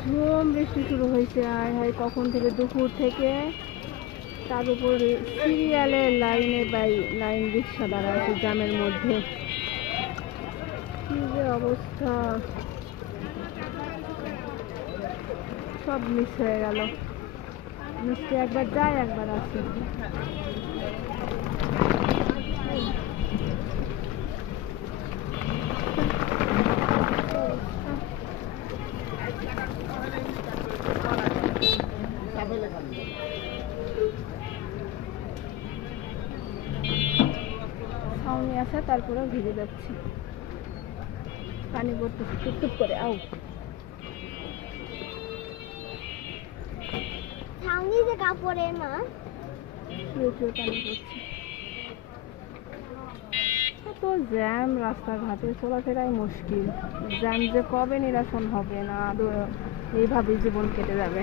ঝুম বৃষ্টি শুরু হয়েছে। আয় হায়, কখন থেকে, দুপুর থেকে। তার উপর সিরিয়ালে লাইনে বাই লাইন রিক্সা দাঁড়া আছে জ্যামের মধ্যে। কি যে অবস্থা, সব মিস হয়ে গেল। মিষ্টি একবার যায় একবার আসে। ছাউনি আছে, তারপরেও ভিজে যাচ্ছে, পানি পড়তেছে টুকটুক করে। আউ, ছাউনি যে কাপড়ের মা, শুয়ে শুয়ে পানি পড়ছে। এত জ্যাম, রাস্তাঘাটে চলাফেরাই মুশকিল। জ্যাম যে কবে নিরসন হবে না, আদৌ এইভাবেই জীবন কেটে যাবে।